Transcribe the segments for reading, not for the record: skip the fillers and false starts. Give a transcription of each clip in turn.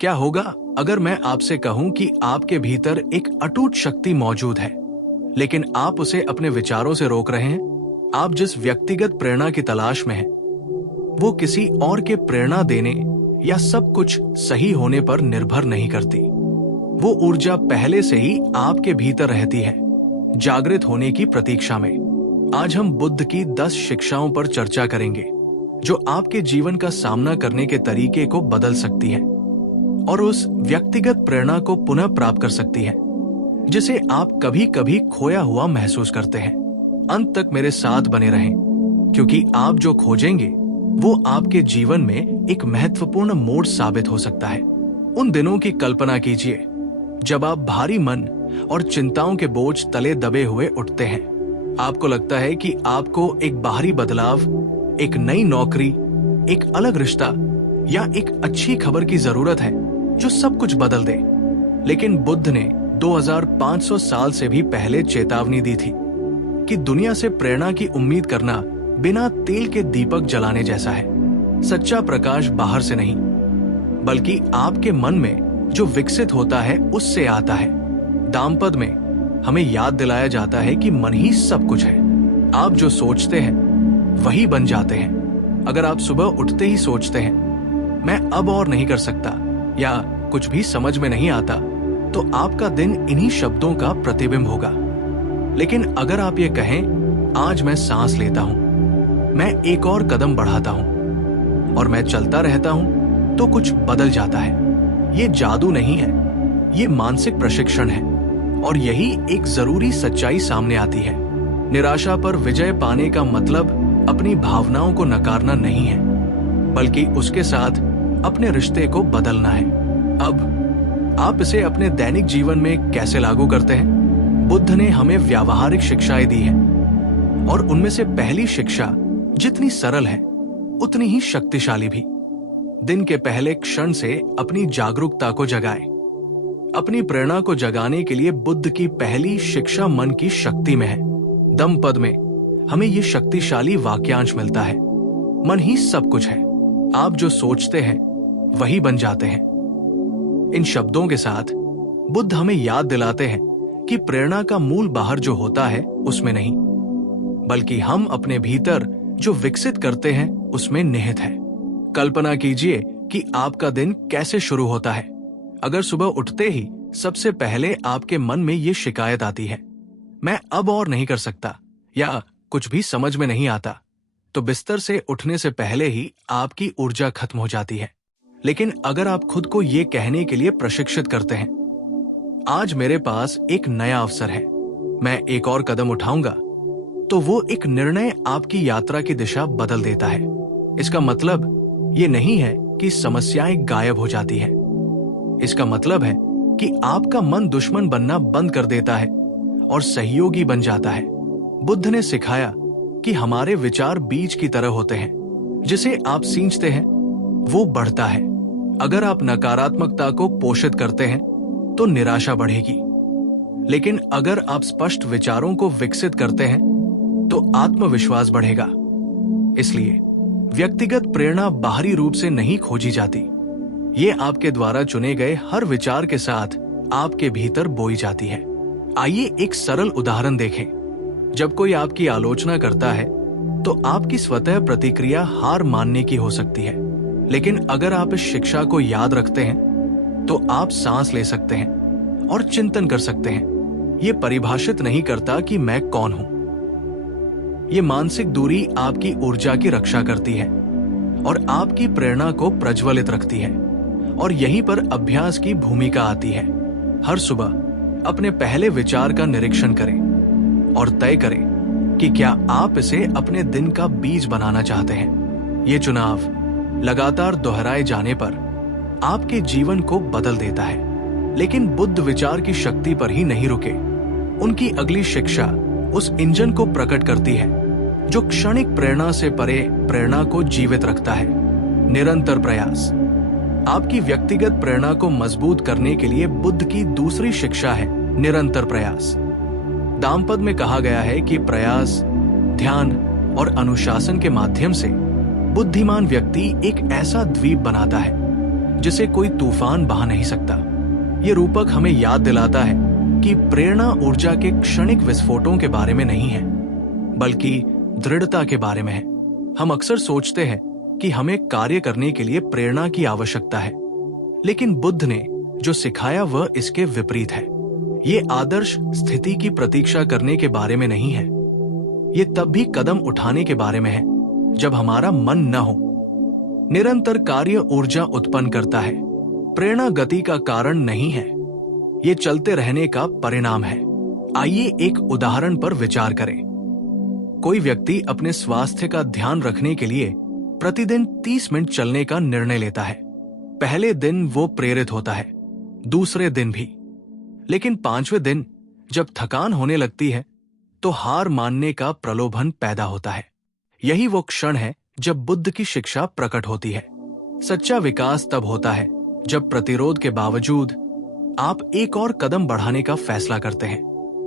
क्या होगा अगर मैं आपसे कहूं कि आपके भीतर एक अटूट शक्ति मौजूद है, लेकिन आप उसे अपने विचारों से रोक रहे हैं? आप जिस व्यक्तिगत प्रेरणा की तलाश में हैं, वो किसी और के प्रेरणा देने या सब कुछ सही होने पर निर्भर नहीं करती। वो ऊर्जा पहले से ही आपके भीतर रहती है, जागृत होने की प्रतीक्षा में। आज हम बुद्ध की 10 शिक्षाओं पर चर्चा करेंगे, जो आपके जीवन का सामना करने के तरीके को बदल सकती है और उस व्यक्तिगत प्रेरणा को पुनः प्राप्त कर सकती है जिसे आप कभी कभी खोया हुआ महसूस करते हैं। अंत तक मेरे साथ बने रहें, क्योंकि आप जो खोजेंगे वो आपके जीवन में एक महत्वपूर्ण मोड़ साबित हो सकता है। उन दिनों की कल्पना कीजिए जब आप भारी मन और चिंताओं के बोझ तले दबे हुए उठते हैं। आपको लगता है कि आपको एक बाहरी बदलाव, एक नई नौकरी, एक अलग रिश्ता या एक अच्छी खबर की जरूरत है जो सब कुछ बदल दे। लेकिन बुद्ध ने 2500 साल से भी पहले चेतावनी दी थी कि दुनिया से प्रेरणा की उम्मीद करना बिना तेल के दीपक जलाने जैसा है। सच्चा प्रकाश बाहर से नहीं, बल्कि आपके मन में जो विकसित होता है उससे आता है। दाम्पत्य में हमें याद दिलाया जाता है कि मन ही सब कुछ है। आप जो सोचते हैं वही बन जाते हैं। अगर आप सुबह उठते ही सोचते हैं मैं अब और नहीं कर सकता या कुछ भी समझ में नहीं आता, तो आपका दिन इन्हीं शब्दों का प्रतिबिंब होगा। लेकिन अगर आप ये कहें आज मैं सांस लेता हूं, मैं एक और कदम बढ़ाता हूं और मैं चलता रहता हूं, तो कुछ बदल जाता है। ये जादू नहीं है, ये मानसिक प्रशिक्षण है और यही एक जरूरी सच्चाई सामने आती है। निराशा पर विजय पाने का मतलब अपनी भावनाओं को नकारना नहीं है, बल्कि उसके साथ अपने रिश्ते को बदलना है। अब आप इसे अपने दैनिक जीवन में कैसे लागू करते हैं? बुद्ध ने हमें व्यावहारिक शिक्षाएं दी हैं और उनमें से पहली शिक्षा जितनी सरल है उतनी ही शक्तिशाली भी। दिन के पहले क्षण से अपनी जागरूकता को जगाएं। अपनी प्रेरणा को जगाने के लिए बुद्ध की पहली शिक्षा मन की शक्ति में है। दम्पद में हमें ये शक्तिशाली वाक्यांश मिलता है, मन ही सब कुछ है। आप जो सोचते हैं वही बन जाते हैं। इन शब्दों के साथ बुद्ध हमें याद दिलाते हैं कि प्रेरणा का मूल बाहर जो होता है उसमें नहीं, बल्कि हम अपने भीतर जो विकसित करते हैं उसमें निहित है। कल्पना कीजिए कि आपका दिन कैसे शुरू होता है। अगर सुबह उठते ही सबसे पहले आपके मन में ये शिकायत आती है मैं अब और नहीं कर सकता या कुछ भी समझ में नहीं आता, तो बिस्तर से उठने से पहले ही आपकी ऊर्जा खत्म हो जाती है। लेकिन अगर आप खुद को ये कहने के लिए प्रशिक्षित करते हैं आज मेरे पास एक नया अवसर है, मैं एक और कदम उठाऊंगा, तो वो एक निर्णय आपकी यात्रा की दिशा बदल देता है। इसका मतलब ये नहीं है कि समस्याएं गायब हो जाती है। इसका मतलब है कि आपका मन दुश्मन बनना बंद कर देता है और सहयोगी बन जाता है। बुद्ध ने सिखाया कि हमारे विचार बीज की तरह होते हैं, जिसे आप सींचते हैं वो बढ़ता है। अगर आप नकारात्मकता को पोषित करते हैं तो निराशा बढ़ेगी, लेकिन अगर आप स्पष्ट विचारों को विकसित करते हैं तो आत्मविश्वास बढ़ेगा। इसलिए व्यक्तिगत प्रेरणा बाहरी रूप से नहीं खोजी जाती, ये आपके द्वारा चुने गए हर विचार के साथ आपके भीतर बोई जाती है। आइए एक सरल उदाहरण देखें। जब कोई आपकी आलोचना करता है तो आपकी स्वतः प्रतिक्रिया हार मानने की हो सकती है, लेकिन अगर आप इस शिक्षा को याद रखते हैं तो आप सांस ले सकते हैं और चिंतन कर सकते हैं। ये परिभाषित नहीं करता कि मैं कौन हूं। ये मानसिक दूरी आपकी ऊर्जा की रक्षा करती है और आपकी प्रेरणा को प्रज्वलित रखती है, और यहीं पर अभ्यास की भूमिका आती है। हर सुबह अपने पहले विचार का निरीक्षण करें और तय करें कि क्या आप इसे अपने दिन का बीज बनाना चाहते हैं। ये चुनाव लगातार दोहराए जाने पर आपके जीवन को बदल देता है। लेकिन बुद्ध विचार की शक्ति पर ही नहीं रुके। उनकी अगली शिक्षा उस इंजन को प्रकट करती है जो क्षणिक प्रेरणा से परे प्रेरणा को जीवित रखता है। निरंतर प्रयास। आपकी व्यक्तिगत प्रेरणा को मजबूत करने के लिए बुद्ध की दूसरी शिक्षा है निरंतर प्रयास। दाम्पत्य में कहा गया है कि प्रयास, ध्यान और अनुशासन के माध्यम से बुद्धिमान व्यक्ति एक ऐसा द्वीप बनाता है जिसे कोई तूफान बहा नहीं सकता। ये रूपक हमें याद दिलाता है कि प्रेरणा ऊर्जा के क्षणिक विस्फोटों के बारे में नहीं है, बल्कि दृढ़ता के बारे में है। हम अक्सर सोचते हैं कि हमें कार्य करने के लिए प्रेरणा की आवश्यकता है, लेकिन बुद्ध ने जो सिखाया वह इसके विपरीत है। ये आदर्श स्थिति की प्रतीक्षा करने के बारे में नहीं है। ये तब भी कदम उठाने के बारे में है जब हमारा मन न हो। निरंतर कार्य ऊर्जा उत्पन्न करता है। प्रेरणा गति का कारण नहीं है, ये चलते रहने का परिणाम है। आइए एक उदाहरण पर विचार करें। कोई व्यक्ति अपने स्वास्थ्य का ध्यान रखने के लिए प्रतिदिन 30 मिनट चलने का निर्णय लेता है। पहले दिन वो प्रेरित होता है, दूसरे दिन भी, लेकिन 5वें दिन जब थकान होने लगती है तो हार मानने का प्रलोभन पैदा होता है। यही वो क्षण है जब बुद्ध की शिक्षा प्रकट होती है। सच्चा विकास तब होता है जब प्रतिरोध के बावजूद आप एक और कदम बढ़ाने का फैसला करते हैं।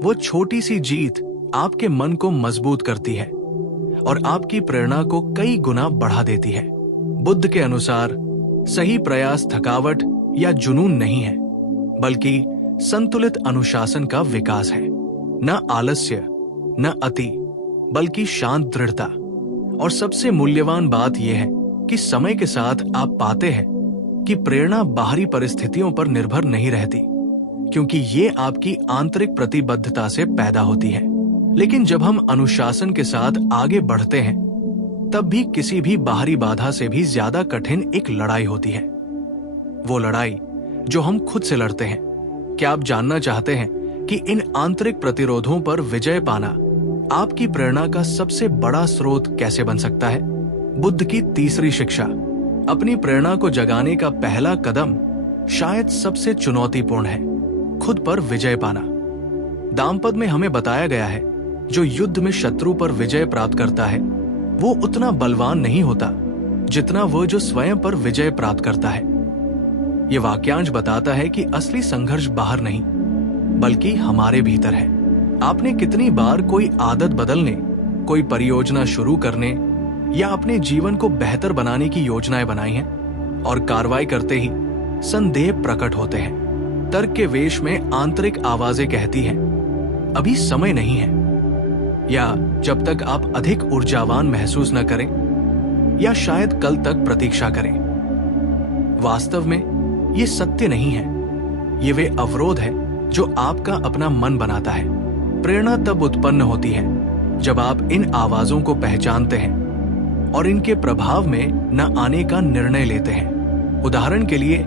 वो छोटी सी जीत आपके मन को मजबूत करती है और आपकी प्रेरणा को कई गुना बढ़ा देती है। बुद्ध के अनुसार सही प्रयास थकावट या जुनून नहीं है, बल्कि संतुलित अनुशासन का विकास है। न आलस्य, न अति, बल्कि शांत दृढ़ता। और सबसे मूल्यवान बात यह है कि समय के साथ आप पाते हैं कि प्रेरणा बाहरी परिस्थितियों पर निर्भर नहीं रहती, क्योंकि ये आपकी आंतरिक प्रतिबद्धता से पैदा होती है। लेकिन जब हम अनुशासन के साथ आगे बढ़ते हैं, तब भी किसी भी बाहरी बाधा से भी ज्यादा कठिन एक लड़ाई होती है। वो लड़ाई जो हम खुद से लड़ते हैं। क्या आप जानना चाहते हैं कि इन आंतरिक प्रतिरोधों पर विजय पाना आपकी प्रेरणा का सबसे बड़ा स्रोत कैसे बन सकता है? बुद्ध की तीसरी शिक्षा, अपनी प्रेरणा को जगाने का पहला कदम शायद सबसे चुनौतीपूर्ण है, खुद पर विजय पाना। दामपद में हमें बताया गया है, जो युद्ध में शत्रु पर विजय प्राप्त करता है वो उतना बलवान नहीं होता जितना वो जो स्वयं पर विजय प्राप्त करता है। ये वाक्यांश बताता है कि असली संघर्ष बाहर नहीं, बल्कि हमारे भीतर है। आपने कितनी बार कोई आदत बदलने, कोई परियोजना शुरू करने या अपने जीवन को बेहतर बनाने की योजनाएं बनाई हैं और कार्रवाई करते ही संदेह प्रकट होते हैं। तर्क के वेश में आंतरिक आवाजें कहती हैं, अभी समय नहीं है, या जब तक आप अधिक ऊर्जावान महसूस न करें, या शायद कल तक प्रतीक्षा करें। वास्तव में ये सत्य नहीं है, ये वे अवरोध है जो आपका अपना मन बनाता है। प्रेरणा तब उत्पन्न होती है जब आप इन आवाजों को पहचानते हैं और इनके प्रभाव में न आने का निर्णय लेते हैं। उदाहरण के लिए,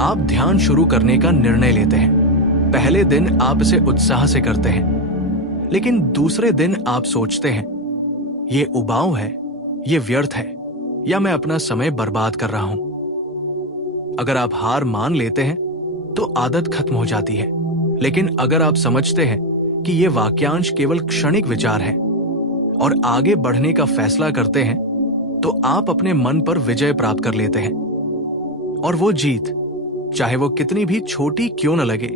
आप ध्यान शुरू करने का निर्णय लेते हैं। पहले दिन आप इसे उत्साह से करते हैं, लेकिन दूसरे दिन आप सोचते हैं, ये उबाऊ है, ये व्यर्थ है, या मैं अपना समय बर्बाद कर रहा हूं। अगर आप हार मान लेते हैं तो आदत खत्म हो जाती है, लेकिन अगर आप समझते हैं कि ये वाक्यांश केवल क्षणिक विचार है और आगे बढ़ने का फैसला करते हैं, तो आप अपने मन पर विजय प्राप्त कर लेते हैं। और वो जीत, चाहे वो कितनी भी छोटी क्यों न लगे,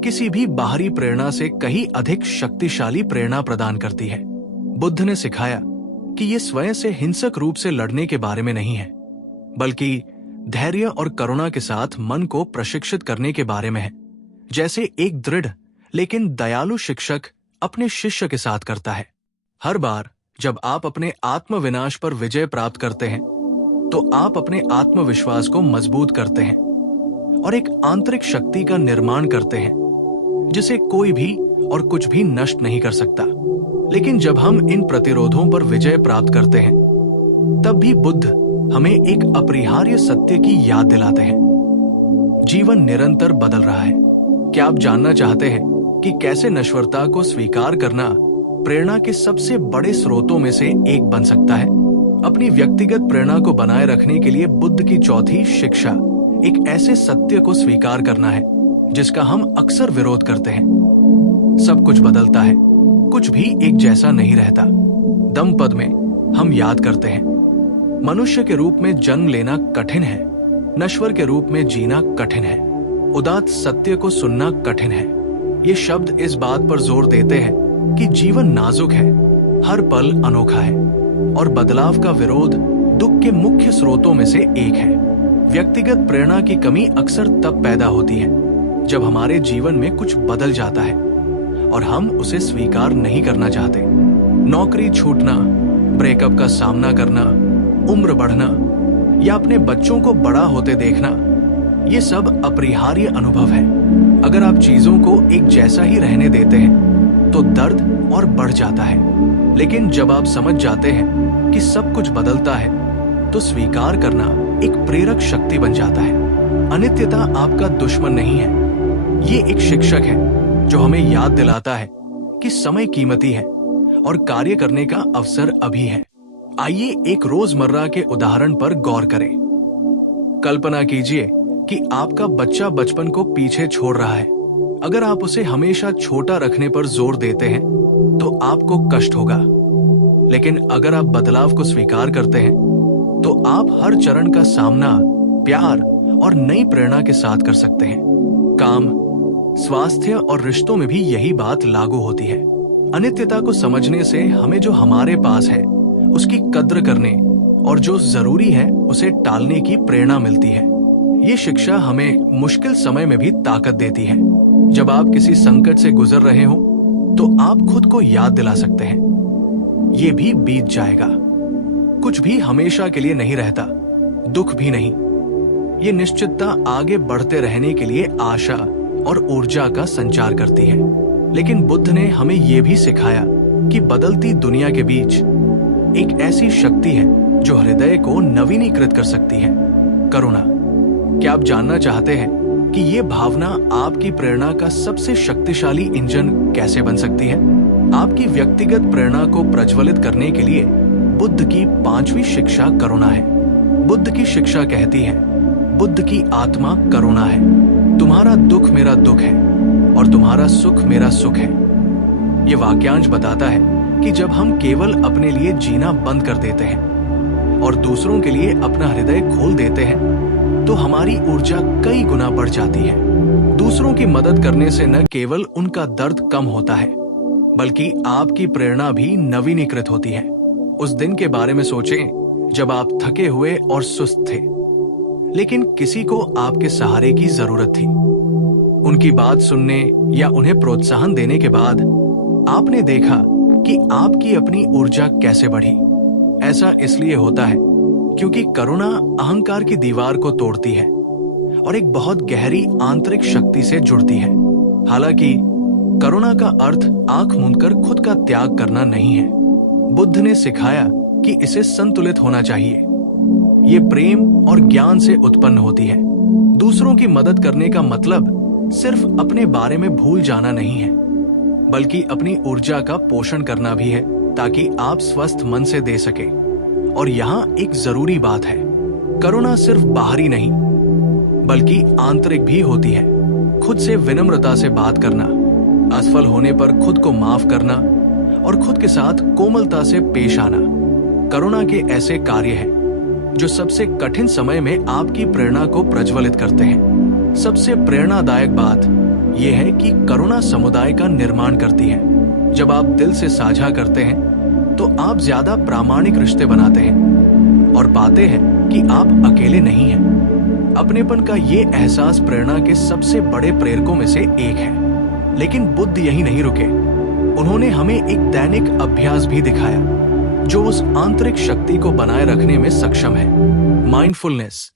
किसी भी बाहरी प्रेरणा से कहीं अधिक शक्तिशाली प्रेरणा प्रदान करती है। बुद्ध ने सिखाया कि ये स्वयं से हिंसक रूप से लड़ने के बारे में नहीं है, बल्कि धैर्य और करुणा के साथ मन को प्रशिक्षित करने के बारे में है, जैसे एक दृढ़ लेकिन दयालु शिक्षक अपने शिष्य के साथ करता है। हर बार जब आप अपने आत्मविनाश पर विजय प्राप्त करते हैं, तो आप अपने आत्मविश्वास को मजबूत करते हैं और एक आंतरिक शक्ति का निर्माण करते हैं जिसे कोई भी और कुछ भी नष्ट नहीं कर सकता। लेकिन जब हम इन प्रतिरोधों पर विजय प्राप्त करते हैं, तब भी बुद्ध हमें एक अपरिहार्य सत्य की याद दिलाते हैं, जीवन निरंतर बदल रहा है। क्या आप जानना चाहते हैं कि कैसे नश्वरता को स्वीकार करना प्रेरणा के सबसे बड़े स्रोतों में से एक बन सकता है? अपनी व्यक्तिगत प्रेरणा को बनाए रखने के लिए बुद्ध की चौथी शिक्षा एक ऐसे सत्य को स्वीकार करना है जिसका हम अक्सर विरोध करते हैं। सब कुछ बदलता है, कुछ भी एक जैसा नहीं रहता। दमपद में हम याद करते हैं, मनुष्य के रूप में जन्म लेना कठिन है, नश्वर के रूप में जीना कठिन है, उदात्त सत्य को सुनना कठिन है। ये शब्द इस बात पर जोर देते हैं कि जीवन नाजुक है, हर पल अनोखा है और बदलाव का विरोध दुख के मुख्य स्रोतों में से एक है। व्यक्तिगत प्रेरणा की कमी अक्सर तब पैदा होती है जब हमारे जीवन में कुछ बदल जाता है और हम उसे स्वीकार नहीं करना चाहते। नौकरी छूटना, ब्रेकअप का सामना करना, उम्र बढ़ना या अपने बच्चों को बड़ा होते देखना, ये सब अपरिहार्य अनुभव है। अगर आप चीजों को एक जैसा ही रहने देते हैं तो दर्द और बढ़ जाता है, लेकिन जब आप समझ जाते हैं कि सब कुछ बदलता है तो स्वीकार करना एक प्रेरक शक्ति बन जाता है। अनित्यता आपका दुश्मन नहीं है, ये एक शिक्षक है जो हमें याद दिलाता है कि समय कीमती है और कार्य करने का अवसर अभी है। आइए एक रोजमर्रा के उदाहरण पर गौर करें। कल्पना कीजिए कि आपका बच्चा बचपन को पीछे छोड़ रहा है। अगर आप उसे हमेशा छोटा रखने पर जोर देते हैं तो आपको कष्ट होगा, लेकिन अगर आप बदलाव को स्वीकार करते हैं तो आप हर चरण का सामना प्यार और नई प्रेरणा के साथ कर सकते हैं। काम, स्वास्थ्य और रिश्तों में भी यही बात लागू होती है। अनित्यता को समझने से हमें जो हमारे पास है उसकी कद्र करने और जो जरूरी है उसे टालने की प्रेरणा मिलती है। ये शिक्षा हमें मुश्किल समय में भी ताकत देती है। जब आप किसी संकट से गुजर रहे हो तो आप खुद को याद दिला सकते हैं, ये भी बीत जाएगा। कुछ भी हमेशा के लिए नहीं रहता, दुख भी नहीं। ये निश्चितता आगे बढ़ते रहने के लिए आशा और ऊर्जा का संचार करती है। लेकिन बुद्ध ने हमें यह भी सिखाया कि बदलती दुनिया के बीच एक ऐसी शक्ति है जो हृदय को नवीनीकृत कर सकती है, करुणा। क्या आप जानना चाहते हैं कि ये भावना आपकी प्रेरणा का सबसे शक्तिशाली इंजन कैसे बन सकती है? आपकी व्यक्तिगत प्रेरणा को प्रज्वलित करने के लिए बुद्ध की 5वीं शिक्षा करुणा है। बुद्ध की शिक्षा कहती है, बुद्ध की आत्मा करुणा है। तुम्हारा दुख मेरा दुख है और तुम्हारा सुख मेरा सुख है। ये वाक्यांश बताता है कि जब हम केवल अपने लिए जीना बंद कर देते हैं और दूसरों के लिए अपना हृदय खोल देते हैं तो हमारी ऊर्जा कई गुना बढ़ जाती है। दूसरों की मदद करने से न केवल उनका दर्द कम होता है बल्कि आपकी प्रेरणा भी नवीनीकृत होती है। उस दिन के बारे में सोचें जब आप थके हुए और सुस्त थे, लेकिन किसी को आपके सहारे की जरूरत थी। उनकी बात सुनने या उन्हें प्रोत्साहन देने के बाद आपने देखा कि आपकी अपनी ऊर्जा कैसे बढ़ी। ऐसा इसलिए होता है क्योंकि करुणा अहंकार की दीवार को तोड़ती है और एक बहुत गहरी आंतरिक शक्ति से जुड़ती है। हालांकि करुणा का अर्थ आंख मूंदकर खुद का त्याग करना नहीं है। बुद्ध ने सिखाया कि इसे संतुलित होना चाहिए। ये प्रेम और ज्ञान से उत्पन्न होती है। दूसरों की मदद करने का मतलब सिर्फ अपने बारे में भूल जाना नहीं है, बल्कि अपनी ऊर्जा का पोषण करना भी है ताकि आप स्वस्थ मन से दे सके। और यहाँ एक जरूरी बात है, करुणा सिर्फ बाहरी नहीं बल्कि आंतरिक भी होती है। खुद से विनम्रता से बात करना, असफल होने पर खुद को माफ करना और खुद के साथ कोमलता से पेश आना करुणा के ऐसे कार्य हैं जो सबसे कठिन समय में आपकी प्रेरणा को प्रज्वलित करते हैं। सबसे प्रेरणादायक बात यह है कि करुणा समुदाय का निर्माण करती है। जब आप दिल से साझा करते हैं तो आप ज्यादा प्रामाणिक रिश्ते बनाते हैं और पाते हैं कि आप अकेले नहीं हैं। अपनेपन का ये एहसास प्रेरणा के सबसे बड़े प्रेरकों में से एक है। लेकिन बुद्ध यही नहीं रुके, उन्होंने हमें एक दैनिक अभ्यास भी दिखाया जो उस आंतरिक शक्ति को बनाए रखने में सक्षम है, माइंडफुलनेस।